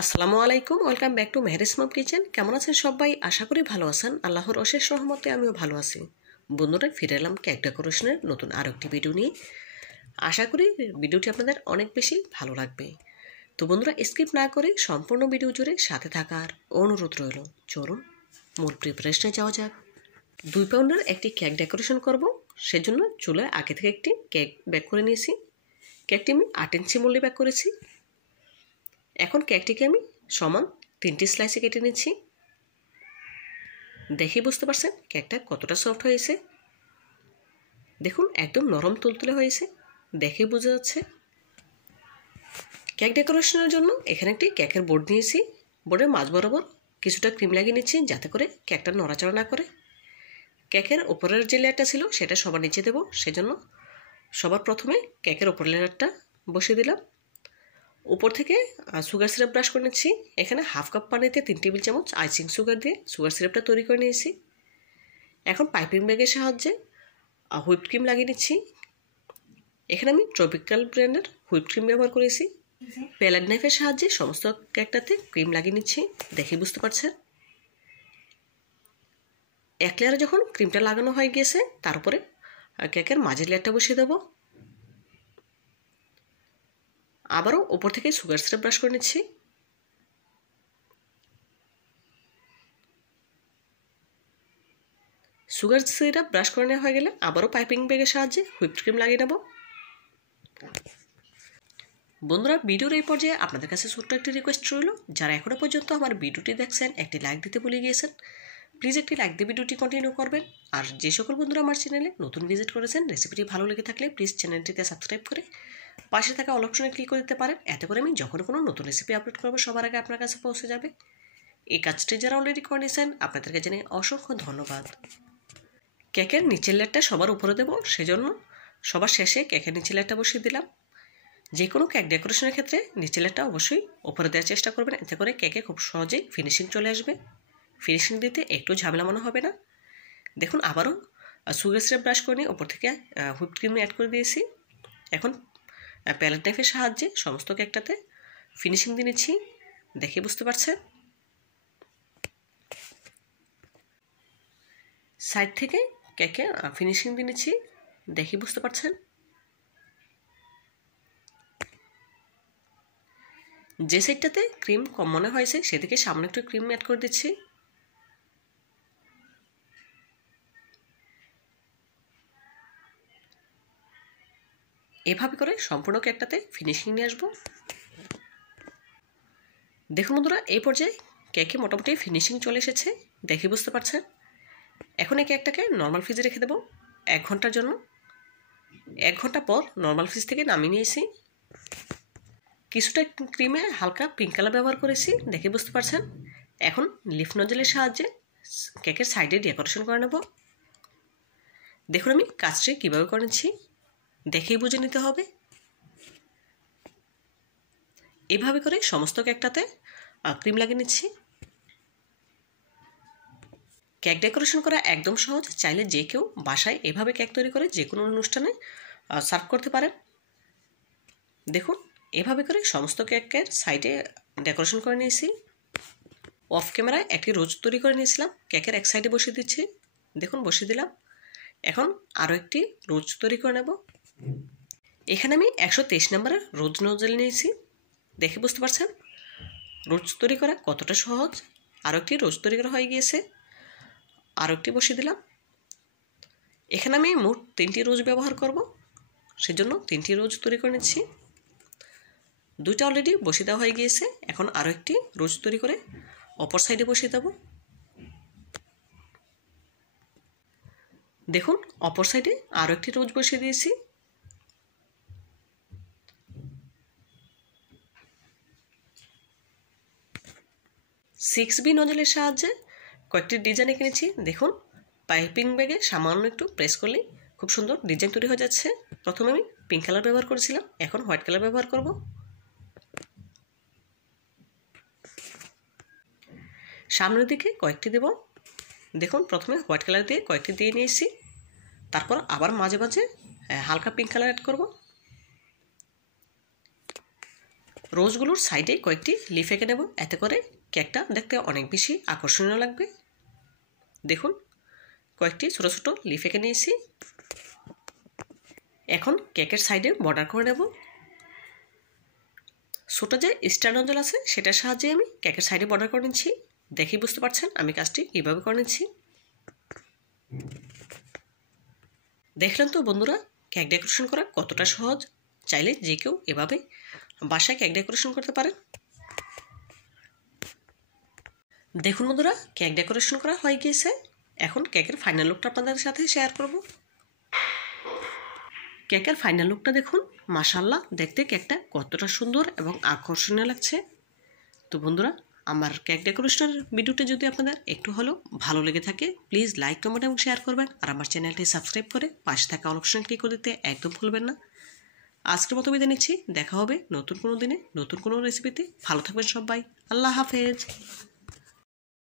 আসসালামু আলাইকুম, welcome back to Meheri's mom kitchen. কেমন আছেন সবাই? আশা করি ভালো আছেন। আল্লাহর অশেষ রহমতে আমিও ভালো আছি। বন্ধুরা, ফিরে এলাম কেক ডেকোরেশনের নতুন আরও একটি ভিডিও নিয়ে। আশা করি ভিডিওটি আপনাদের অনেক বেশি ভালো লাগবে। তো বন্ধুরা, স্কিপ না করে সম্পূর্ণ ভিডিও জুড়ে সাথে থাকার অনুরোধ রইল। চলুন মূল প্রিপারেশনে যাওয়া যাক। 2 পাউন্ডের একটি কেক ডেকোরেশন করব। সেজন্য চুলায় আগে থেকে একটি কেক বেক করে নিয়েছি। কেকটি আমি 8 ইঞ্চি মূল্যে বেক করেছি। এখন কেকটিকে আমি সমান 3টি স্লাইসে কেটে নিচ্ছি। দেখে বুঝতে পারছেন কেকটা কতটা সফট হয়েছে। দেখুন, একদম নরম তুলতুলে হয়েছে, দেখে বোঝা যাচ্ছে। কেক ডেকোরেশনের জন্য এখানে একটি কেকের বোর্ড নিয়েছি। বোর্ডের মাঝ বরাবর কিছুটা ক্রিম লাগিয়ে নিচ্ছি, যাতে করে কেকটা নড়াচড়া না করে। কেকের উপরের যে লেয়ারটা ছিল সেটা সবার নিচে দেবো, সেজন্য সবার প্রথমে কেকের উপর লেয়ারটা বসিয়ে দিলাম। উপর থেকে সুগার সিরাপ ব্রাশ করে নিচ্ছি। এখানে হাফ কাপ পানিতে 3 টেবিল চামচ আইসিং সুগার দিয়ে সুগার সিরাপটা তৈরি করে নিয়েছি। এখন পাইপিং ব্যাগের সাহায্যে হুইপ ক্রিম লাগিয়ে নিচ্ছি। এখানে আমি ট্রপিক্যাল ব্র্যান্ডের হুইপ ক্রিম ব্যবহার করেছি। প্যালেট নাইফের সাহায্যে সমস্ত কেকটাতে ক্রিম লাগিয়ে নিচ্ছি, দেখে বুঝতে পারছেন। এক লেয়ারে যখন ক্রিমটা লাগানো হয়ে গিয়েছে, তার উপরে কেকের মাঝের লেয়ারটা বসিয়ে দেবো। আবারও উপর থেকে সুগার সিরাপ ব্রাশ করে নিচ্ছি। সুগার সিরাপ ব্রাশ করে নেওয়া হয়ে গেলে আবারও পাইপিং ব্যাগের সাহায্যে হুইপ ক্রিম লাগিয়ে নেব। বন্ধুরা, ভিডিওর এই পর্যায়ে আপনাদের কাছে ছোট্ট একটি রিকোয়েস্ট রইল, যারা এখনো পর্যন্ত আমার ভিডিওটি দেখছেন একটি লাইক দিতে ভুলে গিয়েছেন, প্লিজ একটি লাইক দিয়ে ভিডিওটি কন্টিনিউ করবেন। আর যে সকল বন্ধুরা আমার চ্যানেলে নতুন ভিজিট করেছেন, রেসিপিটি ভালো লেগে থাকলে প্লিজ চ্যানেলটিতে সাবস্ক্রাইব করে পাশে থাকা অল অপশনে ক্লিক করে দিতে পারেন। এতে করে আমি যখন কোনো নতুন রেসিপি আপলোড করবো সবার আগে আপনার কাছে পৌঁছে যাবে। এই কাজটি যারা অলরেডি করে নিয়েছেন, আপনাদেরকে জানিয়ে অসংখ্য ধন্যবাদ। কেকের নিচের লেয়ারটা সবার উপরে দেবো, সেজন্য সবার শেষে কেকের নিচের লেয়ারটা বসিয়ে দিলাম। যে কোনো কেক ডেকোরেশনের ক্ষেত্রে নিচের লেয়ারটা অবশ্যই উপরে দেওয়ার চেষ্টা করবেন, এতে করে কেকে খুব সহজেই ফিনিশিং চলে আসবে। ফিনিশিং দিতে একটু ঝামেলা মনে হবে না। দেখুন, আবারও সুগার সিরাপ ব্রাশ করে নিয়ে উপর থেকে হুইপ ক্রিম অ্যাড করে দিয়েছি। এখন প্যালেট নাইফের সাহায্যে সমস্ত কেকটাতে ফিনিশিং দিয়ে নিচ্ছি, দেখে বুঝতে পারছেন। সাইড থেকে কেকে ফিনিশিং দিয়ে নিচ্ছি, দেখে বুঝতে পারছেন। যে সাইডটাতে ক্রিম কম মনে হয়েছে সেদিকে সামনে একটু ক্রিম অ্যাড করে দিচ্ছি। এভাবে করে সম্পূর্ণ কেকটাতে ফিনিশিং নিয়ে আসবো। দেখুন বন্ধুরা, এই পর্যায়ে কেকে মোটামুটি ফিনিশিং চলে এসেছে, দেখে বুঝতে পারছেন। এখন এই কেকটাকে নর্মাল ফ্রিজে রেখে দেবো 1 ঘন্টার জন্য। 1 ঘন্টা পর নর্মাল ফ্রিজ থেকে নামিয়ে নিয়েছি। কিছুটা ক্রিমে হালকা পিঙ্ক কালার ব্যবহার করেছি, দেখে বুঝতে পারছেন। এখন লিফ নজলের সাহায্যে কেকের সাইডে ডেকোরেশন করে নেব। দেখুন আমি কাজটি কীভাবে করে নিচ্ছি, দেখেই বুঝে নিতে হবে। এভাবে করে সমস্ত কেকটাতে ক্রিম লাগিয়ে নিচ্ছি। কেক ডেকোরেশন করা একদম সহজ, চাইলে যে কেউ বাসায় এভাবে কেক তৈরি করে যে কোনো অনুষ্ঠানে সার্ভ করতে পারেন। দেখুন, এভাবে করে সমস্ত কেকের সাইডে ডেকোরেশন করে নিয়েছি। অফ ক্যামেরায় একটি রোজ তৈরি করে নিয়েছিলাম, কেকের এক সাইডে বসিয়ে দিচ্ছি। দেখুন, বসিয়ে দিলাম। এখন আরও একটি রোজ তৈরি করে নেব। এখানে আমি 123 নম্বরের রোজ নজল নিয়েছি, দেখে বুঝতে পারছেন রোজ তৈরি করা কতটা সহজ। আরও একটি রোজ তৈরি করা হয়ে গিয়েছে, আরও একটি বসিয়ে দিলাম। এখানে আমি মোট 3টি রোজ ব্যবহার করব, সেজন্য 3টি রোজ তৈরি করে নিচ্ছি। 2টা অলরেডি বসিয়ে দেওয়া হয়ে গিয়েছে। এখন আরও একটি রোজ তৈরি করে অপর সাইডে বসিয়ে দেব। দেখুন, অপর সাইডে আরও একটি রোজ বসিয়ে দিয়েছি। সিক্স বি নজলের সাহায্যে কয়েকটি ডিজাইন এঁকে নিচ্ছি। দেখুন, পাইপিং ব্যাগে সামান্য একটু প্রেস করলেই খুব সুন্দর ডিজাইন তৈরি হয়ে যাচ্ছে। প্রথমে আমি পিঙ্ক কালার ব্যবহার করেছিলাম, এখন হোয়াইট কালার ব্যবহার করব। সামনের দিকে কয়েকটি দেব। দেখুন, প্রথমে হোয়াইট কালার দিয়ে কয়েকটি দিয়ে নিয়েছি, তারপর আবার মাঝে মাঝে হালকা পিঙ্ক কালার অ্যাড করব। রোজগুলোর সাইডে কয়েকটি লিফ এঁকে নেব, এতে করে কেকটা দেখতে অনেক বেশি আকর্ষণীয় লাগবে। দেখুন কয়েকটি ছোট ছোট লিফ এঁকে নিয়েছি। এখন কেকের সাইডে বর্ডার করে নেব। ছোট যে স্টার নজল আছে সেটার সাহায্যে আমি কেকের সাইডে বর্ডার করে নিচ্ছি। দেখেই বুঝতে পারছেন আমি কাজটি কীভাবে করে নিচ্ছি। দেখলেন তো বন্ধুরা কেক ডেকোরেশন করা কতটা সহজ। চাইলে যে কেউ এভাবে বাসায় কেক ডেকোরেশন করতে পারেন। দেখুন বন্ধুরা কেক ডেকোরেশন করা হয়ে গিয়েছে। এখন কেকের ফাইনাল লুকটা আপনাদের সাথে শেয়ার করব। কেকের ফাইনাল লুকটা দেখুন, মাশাআল্লাহ দেখতে কেকটা কতটা সুন্দর এবং আকর্ষণীয় লাগছে। তো বন্ধুরা আমার কেক ডেকোরেশনের ভিডিওটি যদি আপনাদের একটু হলেও ভালো লেগে থাকে প্লিজ লাইক কমেন্ট এবং শেয়ার করবেন। আর আমার চ্যানেলটি সাবস্ক্রাইব করে পাশে থাকা অল অপশন ক্লিক করে দিতে একদম ভুলবেন না। আজকের মতো বিদায় নিচ্ছি। দেখা হবে নতুন কোনো দিনে নতুন কোনো রেসিপিতে। ভালো থাকবেন সবাই। আল্লাহ হাফেজ।